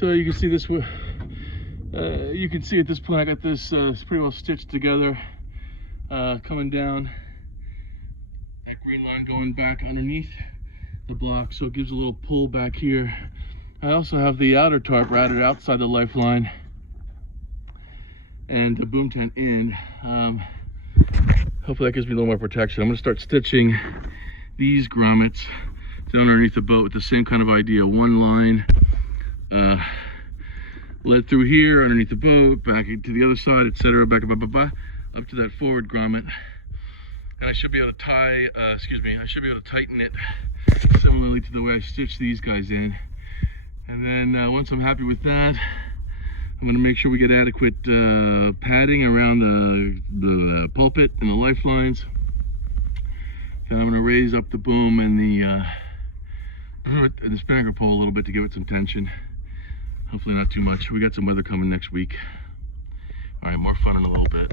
So you can see this. You can see at this point I got this pretty well stitched together, coming down. That green line going back underneath the block, so it gives a little pull back here. I also have the outer tarp routed outside the lifeline and the boom tent in. Hopefully that gives me a little more protection. I'm going to start stitching these grommets down underneath the boat with the same kind of idea. One line led through here underneath the boat, back to the other side, etc. Back up to that forward grommet. And I should be able to tie, I should be able to tighten it similarly to the way I stitched these guys in. And then once I'm happy with that, I'm going to make sure we get adequate padding around the pulpit and the lifelines. And I'm going to raise up the boom and the spinnaker pole a little bit to give it some tension. Hopefully not too much. We got some weather coming next week. All right, more fun in a little bit.